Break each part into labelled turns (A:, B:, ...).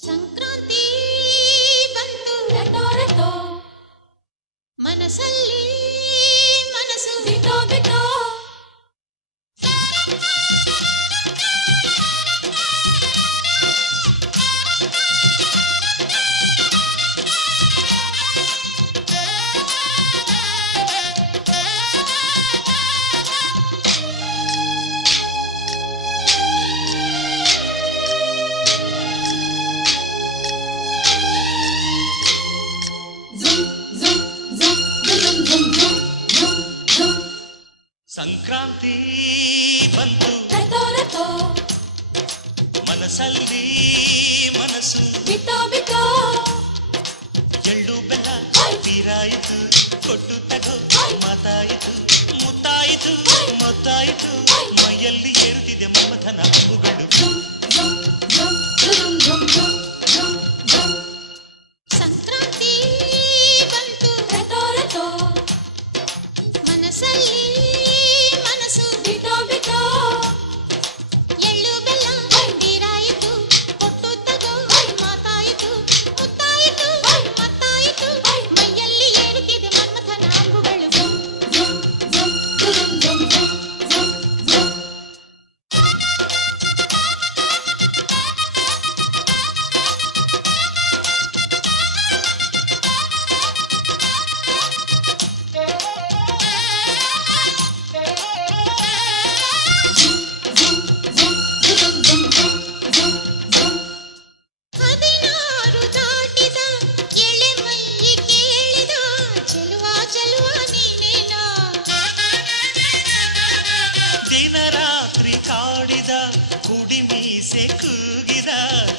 A: ಸಂಕ್ರಾಂತಿ ಬಂತು
B: ರಟೋ ರಟೋ
A: ಮನಸ್ಸಲ್ಲಿ ಮನಸ್ಸು
B: ಬಿಟೋ ಬಿಟೋ
C: ಸಂಕ್ರಾಂತಿ ಬಂತು ಮನಸ್ಸಲ್ಲಿ ಮನಸ್ಸು ಎಳ್ಳು ಬೆಲ್ಲ ತೀರಾಯಿತು ಕೊಟ್ಟು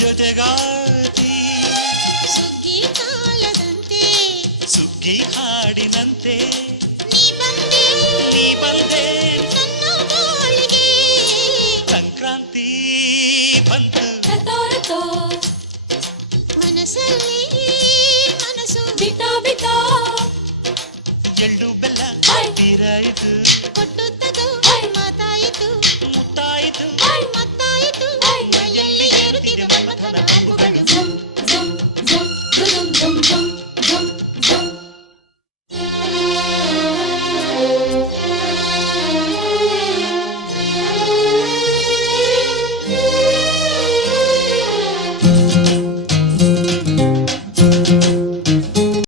C: ಜೊತೆಗಾತಿ
A: ಸುಗ್ಗಿ ಕಾಲದಂತೆ.
C: ಸುಗ್ಗಿ ಹಾಡಿನಂತೆ
A: ನೀ ಬಂದೆ.
C: ನೀ ಬಂದೆ. ಸಂಕ್ರಾಂತಿ ಬಂತು.
B: ಮನಸ್ಸಲ್ಲಿ ಮನಸ್ಸು ಬಿಟ್ಟೋ ಬಿಟ್ಟೋ. ಎಳ್ಳು